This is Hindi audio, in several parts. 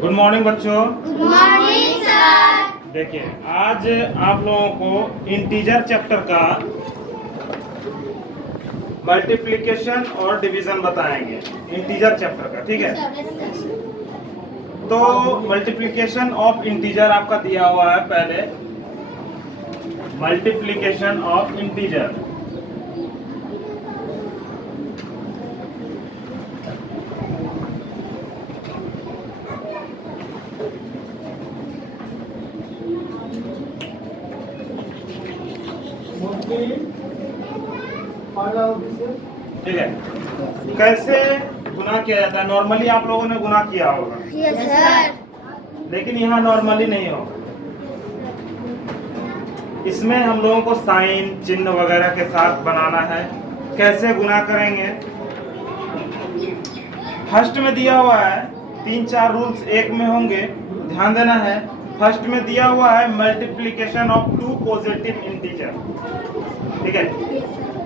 गुड मॉर्निंग बच्चों। Good morning sir. देखिए, आज आप लोगों को इंटीजर चैप्टर का मल्टीप्लिकेशन और डिवीजन बताएंगे। इंटीजर चैप्टर का, ठीक है। तो मल्टीप्लिकेशन ऑफ इंटीजर आपका दिया हुआ है। पहले मल्टीप्लिकेशन ऑफ इंटीजर, ठीक है। कैसे गुना किया जाता है? नॉर्मली आप लोगों ने गुना किया होगा, यस सर। लेकिन यहाँ नॉर्मली नहीं होगा। इसमें हम लोगों को साइन, चिन्ह वगैरह के साथ बनाना है। कैसे गुना करेंगे? फर्स्ट में दिया हुआ है 3-4 रूल्स एक में होंगे, ध्यान देना है। फर्स्ट में दिया हुआ है मल्टीप्लिकेशन ऑफ 2 पॉजिटिव इंटीजर, ठीक है।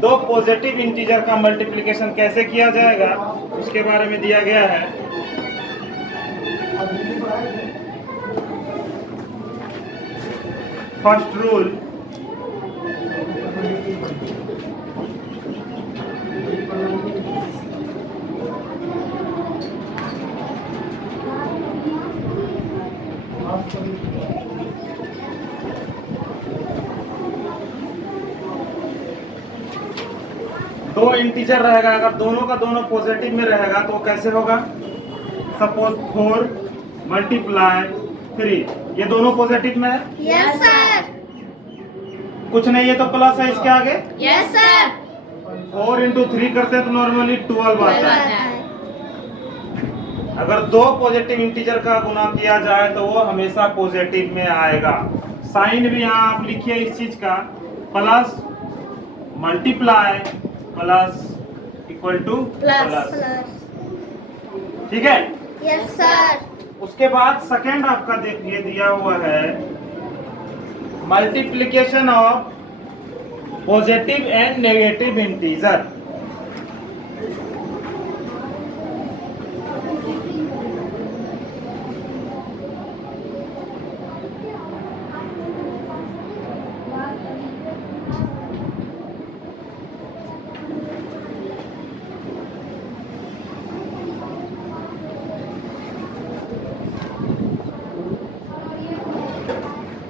2 पॉजिटिव इंटीजर का मल्टीप्लिकेशन कैसे किया जाएगा उसके बारे में दिया गया है। फर्स्ट रूल, दो इंटीजर रहेगा, अगर दोनों का दोनों पॉजिटिव में रहेगा तो कैसे होगा? सपोज 4 मल्टीप्लाई 3, ये दोनों पॉजिटिव में है, यस सर। कुछ नहीं है तो प्लस है इसके आगे। Yes sir. 4 इंटू 3 करते हैं तो नॉर्मली 12 आता है। अगर 2 पॉजिटिव इंटीजर का गुना किया जाए तो वो हमेशा पॉजिटिव में आएगा। साइन भी यहाँ आप लिखिए इस चीज का, plus multiply plus equal two plus, ठीक है। Yes sir. उसके बाद सेकेंड आपका देखिए दिया हुआ है multiplication of positive and negative integer.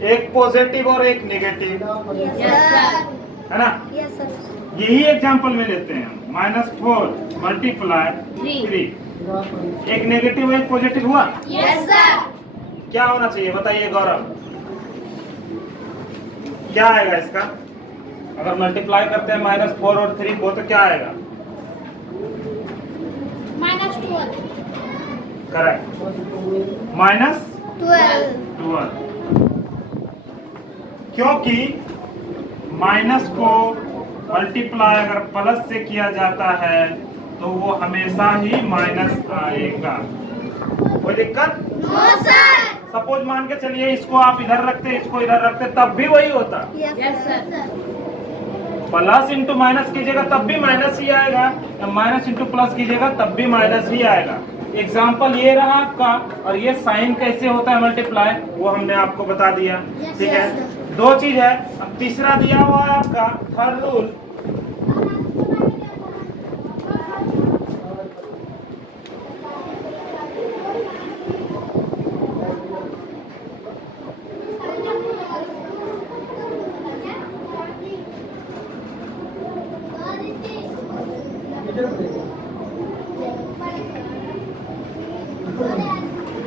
एक पॉजिटिव और एक नेगेटिव, यस सर। है ना। Yes sir. यही एग्जांपल में लेते हैं हम। -4 मल्टीप्लाई 3, एक नेगेटिव एक पॉजिटिव हुआ। Yes sir. क्या होना चाहिए बताइए गौरव, क्या आएगा इसका? अगर मल्टीप्लाई करते हैं -4 और 3 को तो क्या आएगा? -12। करेक्ट, -12, क्योंकि माइनस को मल्टीप्लाई अगर प्लस से किया जाता है तो वो हमेशा ही माइनस आएगा। कोई दिक्कत? No sir. सपोज मान के चलिए इसको आप इधर रखते, इसको इधर रखते, तब भी वही होता। Yes sir. Plus into minus कीजिएगा तब भी माइनस ही आएगा, माइनस इंटू प्लस कीजिएगा तब भी माइनस ही आएगा। एग्जाम्पल ये रहा आपका, और ये साइन कैसे होता है मल्टीप्लाई वो हमने आपको बता दिया, ठीक है। 2 चीज है। अब तीसरा दिया हुआ है आपका थर्ड रूल,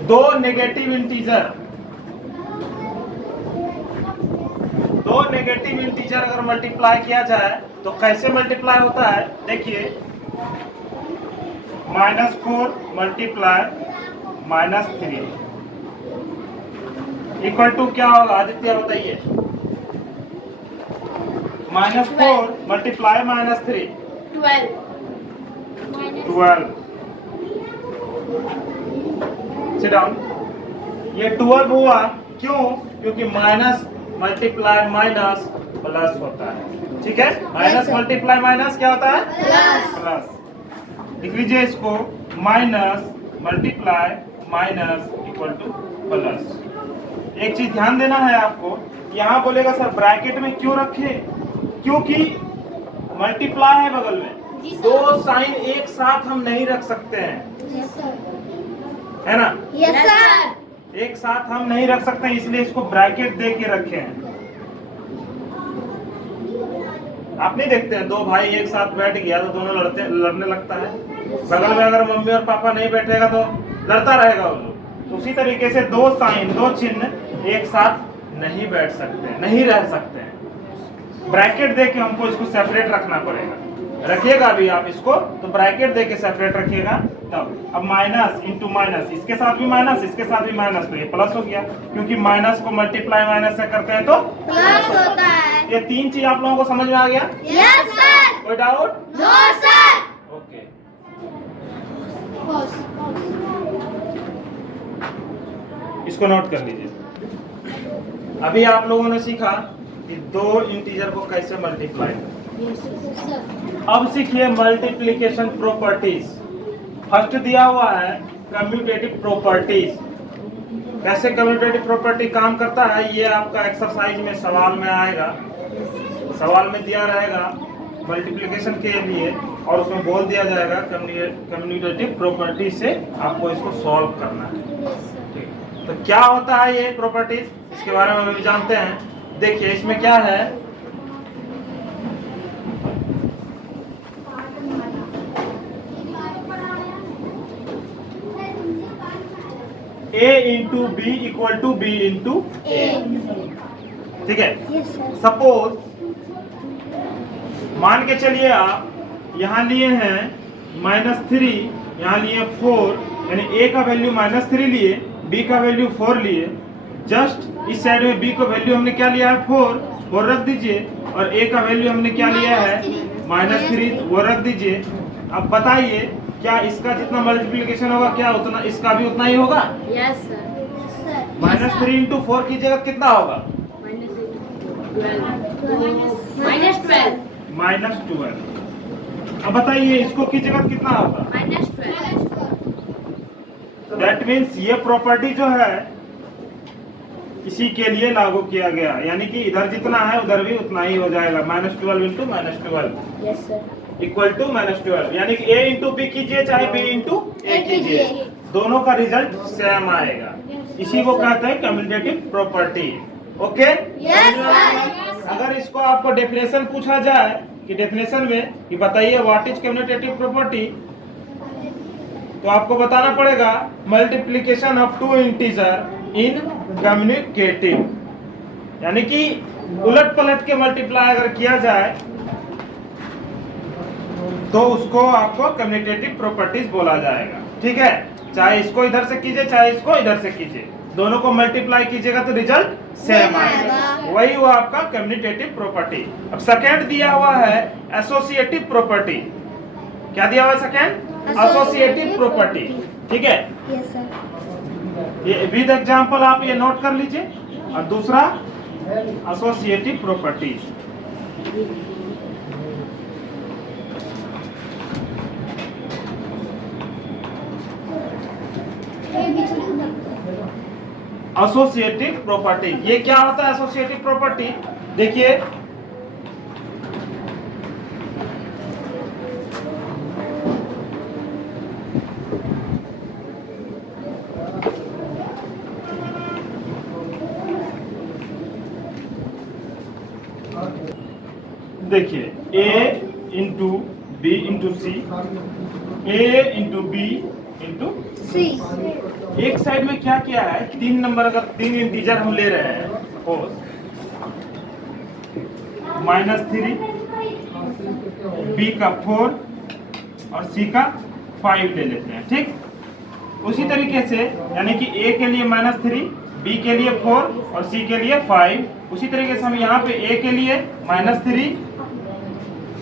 दो नेगेटिव इंटीजर अगर मल्टीप्लाई किया जाए तो कैसे मल्टीप्लाई होता है? देखिए, -4 मल्टीप्लाई -3 इक्वल टू क्या होगा आदित्य बताइए? -4 मल्टीप्लाई -3 12। Sit down. ये 12 हुआ, क्यों? क्योंकि माइनस मल्टीप्लाई माइनस प्लस होता है, ठीक है। माइनस मल्टीप्लाई माइनस क्या होता है? प्लस। लिख लीजिए इसको, minus multiply minus equal two plus. एक चीज ध्यान देना है आपको, यहाँ बोलेगा सर ब्रैकेट में क्यों रखे, क्योंकि मल्टीप्लाई है बगल में, जी सर। दो साइन एक साथ हम नहीं रख सकते हैं, यस सर। है ना, यस सर। एक साथ हम नहीं रख सकते, इसलिए इसको ब्रैकेट दे के रखे हैं। आप नहीं देखते हैं दो भाई एक साथ बैठ गया तो दोनों लड़ने लगता है, बगल में अगर मम्मी और पापा नहीं बैठेगा तो लड़ता रहेगा वो लोग। तो उसी तरीके से दो साइन, दो चिन्ह एक साथ नहीं बैठ सकते, नहीं रह सकते हैं। ब्रैकेट दे के हमको इसको सेपरेट रखना पड़ेगा। रखिएगा अभी आप इसको तो ब्रैकेट दे के सेपरेट रखिएगा तब। अब माइनस इंटू माइनस, इसके साथ भी माइनस, इसके साथ भी माइनस, तो ये प्लस हो गया, क्योंकि माइनस को मल्टीप्लाई माइनस से करते हैं तो प्लस होता है। ये तीन चीज आप लोगों को समझ में आ गया? Yes sir. कोई डाउट? No sir. ओके, इसको नोट कर लीजिए। अभी आप लोगों ने सीखा कि दो इंटीजर को कैसे मल्टीप्लाई करें। अब सीखिए मल्टीप्लिकेशन प्रॉपर्टीज। फर्स्ट दिया हुआ है कम्यूटेटिव प्रॉपर्टीज। कैसे कम्यूटेटिव प्रॉपर्टी काम करता है ये आपका एक्सरसाइज में सवाल में आएगा, सवाल में दिया रहेगा मल्टीप्लिकेशन के लिए, और उसमें बोल दिया जाएगा कम्यूटेटिव प्रॉपर्टी से आपको इसको सॉल्व करना है। तो क्या होता है ये प्रॉपर्टीज, इसके बारे में हम भी जानते हैं। देखिए इसमें क्या है, A into B equal to B into A, ठीक है। Yes sir. सपोज मान के चलिए आप यहाँ लिए हैं -3, यहाँ लिए 4, यानी A का वैल्यू -3 लिए, B का वैल्यू 4 लिए। जस्ट इस साइड में B का वैल्यू हमने क्या लिया है 4 रख दीजिए, और A का वैल्यू हमने क्या लिया है -3, वो रख दीजिए। अब बताइए क्या इसका जितना मल्टीप्लिकेशन होगा क्या उतना इसका भी उतना ही होगा? Yes sir. -3 इंटू 4 कीजिएगा कितना होगा? -12। अब बताइए इसको कीजिएगा कितना होगा? दैट मीन्स ये प्रॉपर्टी जो है इसी के लिए लागू किया गया, यानी कि इधर जितना है उधर भी उतना ही हो जाएगा। -12 into -12 yes sir. Equal to -12, यानी कि A इंटू बी कीजिए चाहे B इंटू ए कीजिए, दोनों का रिजल्ट सेम आएगा। इसी को कहते हैं commutative property. Okay, yes sir. अगर इसको आपको डेफिनेशन पूछा जाए कि डेफिनेशन में कि बताइए व्हाट इज कम्यूटेटिव प्रॉपर्टी, तो आपको बताना पड़ेगा multiplication of two integer in communicative, यानी कि उलट पलट के मल्टीप्लाई अगर किया जाए तो उसको आपको कम्यूटेटिव प्रॉपर्टीज बोला जाएगा। ठीक है, चाहे इसको इधर से कीजिए चाहे इसको इधर से कीजिए, दोनों को मल्टीप्लाई कीजिएगा तो रिजल्ट सेम आएगा, वही हुआ आपका कम्यूटेटिव प्रॉपर्टी। अब सेकंड दिया हुआ है एसोसिएटिव प्रॉपर्टी। क्या दिया हुआ है सेकंड? Associative property. ठीक है, यस सर। ये विद एग्जांपल आप ये नोट कर लीजिए। और दूसरा एसोसिएटिव प्रॉपर्टीज, एसोसिएटिव प्रॉपर्टी। ये क्या होता है एसोसिएटिव प्रॉपर्टी? देखिए देखिए A into B into C, A into B into C. एक साइड में क्या किया है, 3 नंबर, अगर 3 इंटीजर हम ले रहे हैं सपोज -3, B का 4 और C का 5 ले लेते हैं। ठीक, उसी तरीके से यानी कि A के लिए -3, B के लिए 4 और C के लिए 5, उसी तरीके से हम यहाँ पे A के लिए -3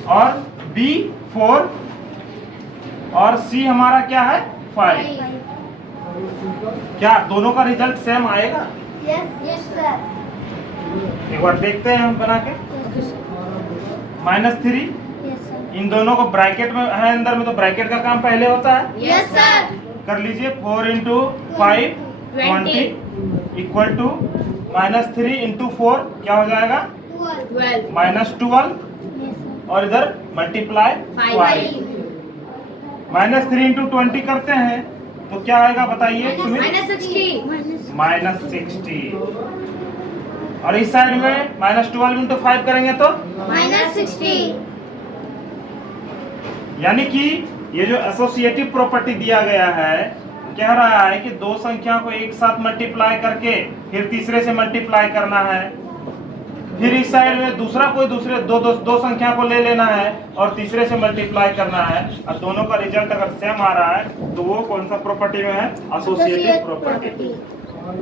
और B 4 और C हमारा क्या है 5। क्या दोनों का रिजल्ट सेम आएगा? Yes sir. एक बार देखते हैं हम बना के। -3 यस सर। इन दोनों को ब्रैकेट में है अंदर में, तो ब्रैकेट का काम पहले होता है। Yes sir. कर लीजिए 4 इंटू 5 20 इक्वल टू -3 इंटू 4 क्या हो जाएगा 12 -12 और इधर मल्टीप्लाई 5 -3 इंटू 20 करते हैं तो क्या आएगा बताइए सुमित -60 और इस साइड में -12 इंटू 5 करेंगे तो -60 यानी कि ये जो एसोसिएटिव प्रॉपर्टी दिया गया है कह रहा है कि दो संख्या को एक साथ मल्टीप्लाई करके फिर तीसरे से मल्टीप्लाई करना है, फिर इस साइड में दूसरा कोई दूसरे दो संख्या को ले लेना है और तीसरे से मल्टीप्लाई करना है और दोनों का रिजल्ट अगर सेम आ रहा है तो वो कौन सा प्रॉपर्टी में है एसोसिएटिव प्रॉपर्टी।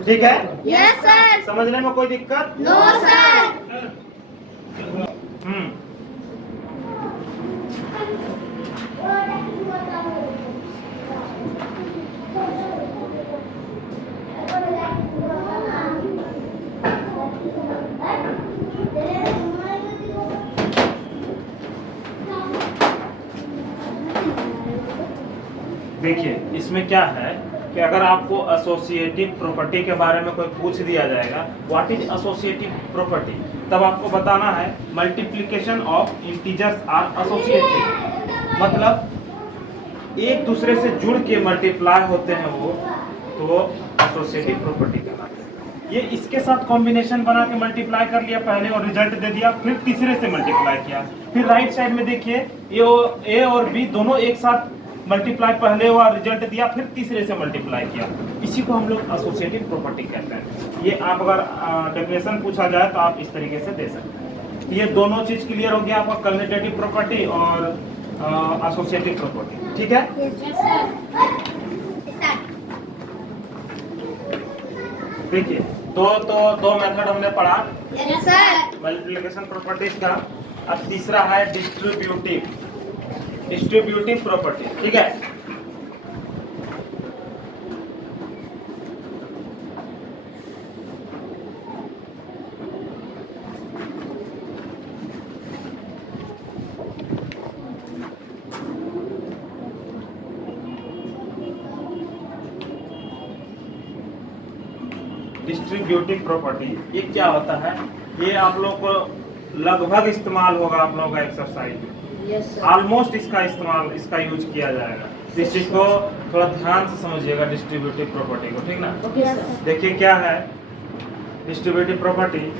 ठीक है यस सर समझने में कोई दिक्कत नो सर देखिए इसमें क्या है कि अगर आपको एसोसिएटिव प्रॉपर्टी के बारे में कोई पूछ दिया जाएगा व्हाट इज एसोसिएटिव प्रॉपर्टी तब आपको बताना है multiplication of integers are associative, मतलब एक दूसरे से जुड़ के मल्टीप्लाई होते हैं वो तो एसोसिएटिव प्रॉपर्टी कहलाते हैं। ये इसके साथ कॉम्बिनेशन बना के मल्टीप्लाई कर लिया पहले और रिजल्ट दे दिया, फिर तीसरे से मल्टीप्लाई किया, फिर राइट साइड में देखिए ए और बी दोनों एक साथ मल्टीप्लाई पहले हुआ रिजल्ट दिया फिर तीसरे से मल्टीप्लाई किया, इसी को हम लोग एसोसिएटिव प्रॉपर्टी कहते हैं। ये आप अगर डेफिनेशन पूछा जाए तो आप इस तरीके से दे सकते हैं। ये दोनों चीज क्लियर हो गया आपका कम्यूटेटिव प्रॉपर्टी और एसोसिएटिव प्रॉपर्टी। ठीक है देखिए दो मेथड हमने पढ़ा यस सर मल्टीप्लिकेशन प्रॉपर्टीज का। अब तीसरा है डिस्ट्रीब्यूटिव प्रॉपर्टी। ठीक है डिस्ट्रीब्यूटिव प्रॉपर्टी ये क्या होता है, ये आप लोग को लगभग इस्तेमाल होगा आप लोगों का एक्सरसाइज में, ऑलमोस्ट इसका यूज किया जाएगा। इस चीज को थोड़ा ध्यान से समझिएगा डिस्ट्रीब्यूटिव प्रॉपर्टी को, ठीक ना। देखिए क्या है डिस्ट्रीब्यूटिव प्रॉपर्टी,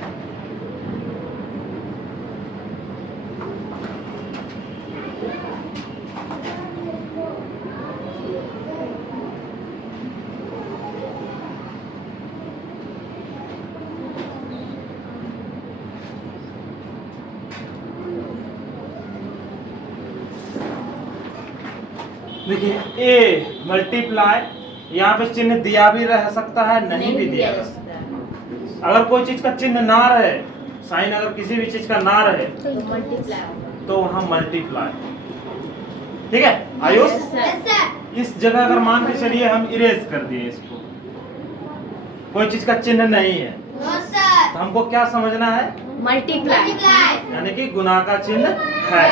देखिए ए मल्टीप्लाई यहाँ पे चिन्ह दिया भी रह सकता है नहीं भी दिया जा सकता है। अगर कोई चीज का चिन्ह ना रहे, साइन अगर किसी भी चीज का ना रहे तो वहां मल्टीप्लाई। ठीक है आयुष, इस जगह अगर मान के चलिए हम इरेज कर दिए इसको, कोई चीज का चिन्ह नहीं है तो हमको क्या समझना है मल्टीप्लाई यानी कि गुना का चिन्ह है।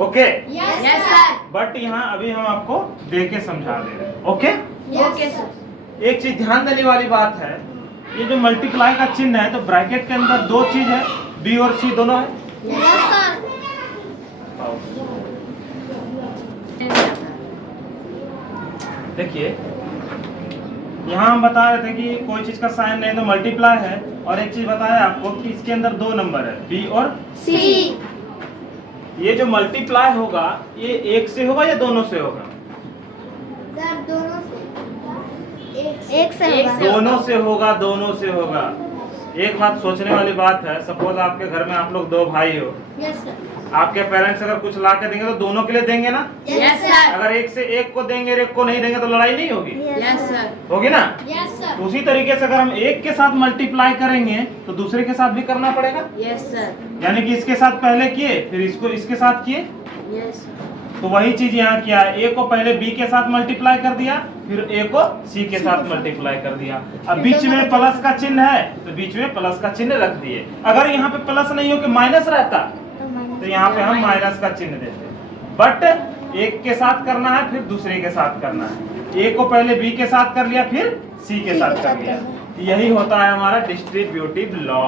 ओके यस सर बट यहाँ अभी हम आपको दे के समझा दे रहे हैं। Okay okay sir. एक चीज ध्यान देने वाली बात है, ये जो मल्टीप्लाई का चिन्ह है तो ब्रैकेट के अंदर दो चीज है, बी और सी दोनों है। Yes sir. देखिए यहाँ हम बता रहे थे कि कोई चीज का साइन नहीं तो मल्टीप्लाई है, और एक चीज बताया आपको कि इसके अंदर दो नंबर है बी और सी। ये जो मल्टीप्लाई होगा ये एक से होगा या दोनों से होगा? एक से होगा। दोनों से होगा, दोनों से होगा। एक बात सोचने वाली बात है, सपोज आपके घर में आप लोग दो भाई हो, यस सर। आपके पेरेंट्स अगर कुछ ला के देंगे तो दोनों के लिए देंगे ना। Yes sir. अगर एक से एक को देंगे और एक को नहीं देंगे तो लड़ाई नहीं होगी, यस सर। होगी ना। Yes sir. तो उसी तरीके से अगर हम एक के साथ मल्टीप्लाई करेंगे तो दूसरे के साथ भी करना पड़ेगा। Yes sir. यानी कि इसके साथ पहले किए फिर इसको इसके साथ किए, यस। तो वही चीज यहाँ किया है। ए को पहले बी के साथ मल्टीप्लाई कर दिया, फिर ए को सी के साथ मल्टीप्लाई कर दिया। अब बीच में प्लस का चिन्ह है तो बीच में प्लस का चिन्ह रख दिए। अगर यहाँ पे प्लस नहीं हो कि माइनस रहता तो यहाँ पे हम माइनस का चिन्ह देते। बट एक के साथ करना है फिर दूसरे के साथ करना है। ए को पहले बी के साथ कर लिया, फिर सी के साथ कर लिया। यही होता है हमारा distributive law.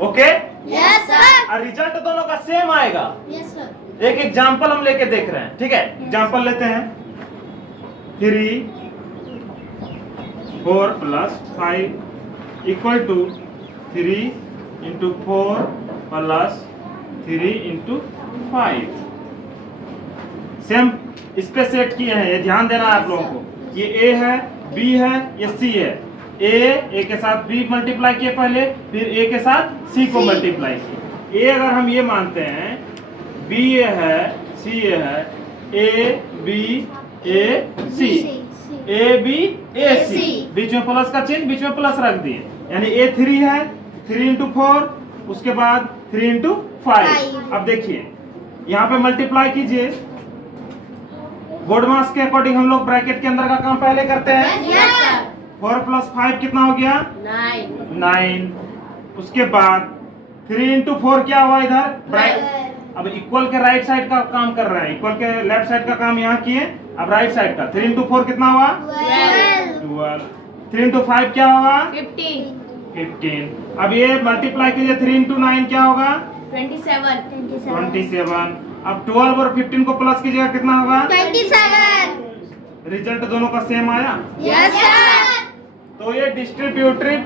Okay, yes sir. और रिजल्ट दोनों का सेम आएगा। Yes sir. एक एग्जांपल हम लेके देख रहे हैं, ठीक है। एग्जांपल लेते हैं 3 4 + 5 इक्वल टू 3 × 4 + 3 × 5। सेम इस पे सेट किए हैं, ये ध्यान देना है आप लोगों को। ये ए है, बी है, ये सी है। ए के साथ बी मल्टीप्लाई किए पहले, फिर ए के साथ सी को मल्टीप्लाई किए। ए अगर हम ये मानते हैं बी ए है, सी ए है, A B A C, A B ए सी, बीच में प्लस का चिन्ह, बीच में प्लस रख दिए, यानी ए 3 है, 3 × 4, उसके बाद 3 × 5। अब देखिए यहाँ पे मल्टीप्लाई कीजिए। बोर्ड मास के अकॉर्डिंग हम लोग ब्रैकेट के अंदर का काम पहले करते हैं। Yes sir. 4 + 5 कितना हो गया? 9। उसके बाद 3 × 4 क्या हुआ इधर? ब्रैकेट। अब इक्वल के राइट साइड का काम कर रहे हैं, इक्वल के लेफ्ट साइड का काम यहाँ किए, अब राइट साइड का 3 × 4 कितना हुआ? 12। 3 × 5 क्या होगा? 15। अब ये मल्टीप्लाई कीजिए, 3 × 9 क्या होगा? 27। अब 12 और 15 को प्लस कीजिएगा, कितना होगा? 27। रिजल्ट दोनों का सेम आया। Yes sir. तो ये डिस्ट्रीब्यूटिव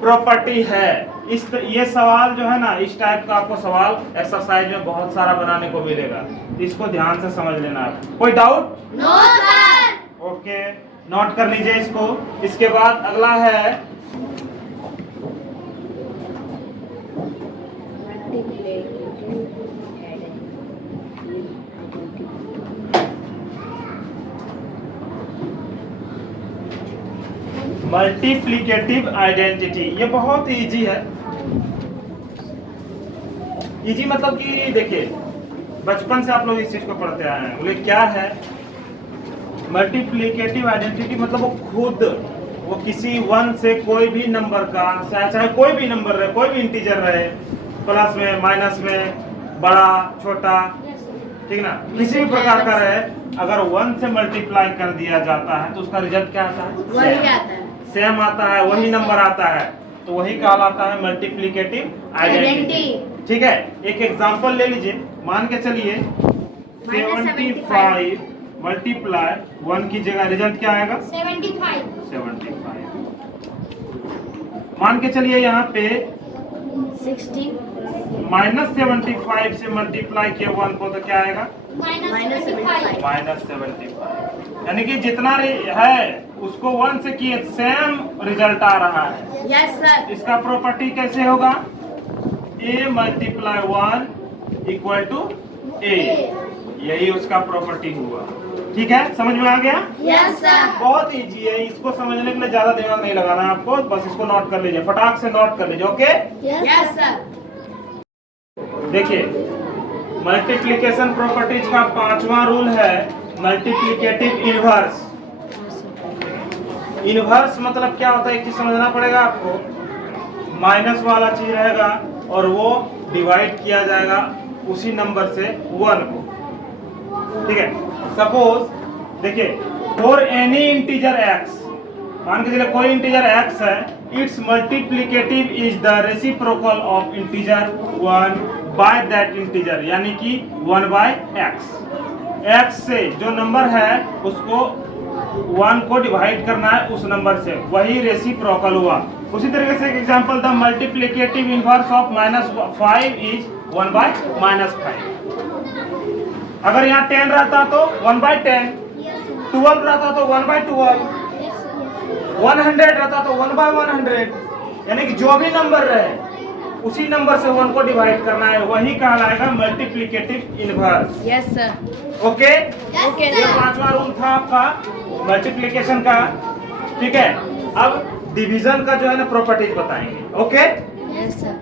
प्रॉपर्टी है। ये सवाल जो है ना, इस टाइप का आपको सवाल एक्सरसाइज में बहुत सारा बनाने को मिलेगा, इसको ध्यान से समझ लेना है। कोई doubt? No sir. Okay, note कर लीजिए इसको। इसके बाद अगला है मल्टीप्लिकेटिव आइडेंटिटी। ये बहुत इजी है। इजी मतलब कि देखिए बचपन से आप लोग इस चीज को पढ़ते आए हैं। बोले क्या है मल्टीप्लिकेटिव आइडेंटिटी? मतलब वो खुद वो किसी 1 से कोई भी नंबर का, चाहे कोई भी नंबर रहे, कोई भी इंटीजर रहे, प्लस में माइनस में, बड़ा छोटा, ठीक ना, किसी भी प्रकार का रहे, अगर 1 से मल्टीप्लाई कर दिया जाता है तो उसका रिजल्ट क्या आता है? वही आता है, सेम आता है, वही नंबर आता है, तो वही कहलाता है मल्टीप्लिकेटिव आइडेंटिटी। ठीक है, एक एग्जांपल ले लीजिए। मान के चलिए 75 मल्टीप्लाई 1 की जगह रिजल्ट क्या आएगा? 75। मान के चलिए यहाँ पे 60 -75 से मल्टीप्लाई किया 1 को, तो क्या आएगा? -75। -75। यानी कि जितना है उसको 1 से किए सेम रिजल्ट आ रहा है। Yes sir. इसका प्रॉपर्टी कैसे होगा? a × 1 = a, यही उसका प्रॉपर्टी हुआ। ठीक है, समझ में आ गया? Yes sir. बहुत इजी है, इसको समझने के लिए ज्यादा दिमाग नहीं लगाना है आपको, बस इसको नोट कर लीजिए, फटाक से नोट कर लीजिए। Okay, yes sir. देखिए मल्टीप्लिकेशन प्रॉपर्टीज का 5वां रूल है मल्टीप्लिकेटिव इनवर्स। इनवर्स मतलब क्या होता है, एक चीज समझना पड़ेगा आपको। माइनस वाला चीज रहेगा और वो डिवाइड किया जाएगा उसी नंबर से 1 को। ठीक है, सपोज देखिए फॉर एनी इंटीजर x, मान के चलिए कोई इंटीजर x है, it's multiplicative is the reciprocal of integer 1 by that integer, यानी कि 1/x। x से जो नंबर है उसको 1 को डिवाइड करना है उस नंबर से, वही रेसिप्रोकल हुआ। उसी तरीके से example, the multiplicative inverse of -5 is 1/-5। अगर यहाँ 10 रहता तो 1/10, 12 रहता तो 1/12, 100 रहता तो 1/100, यानी कि जो भी नंबर रहे उसी नंबर से 1 को डिवाइड करना है, वही कहलाएगा multiplicative inverse. Yes sir. Okay, okay ये 5वां रूल था आपका मल्टीप्लिकेशन का। ठीक है, अब डिवीजन का जो है ना प्रॉपर्टीज बताएंगे। Okay, yes sir.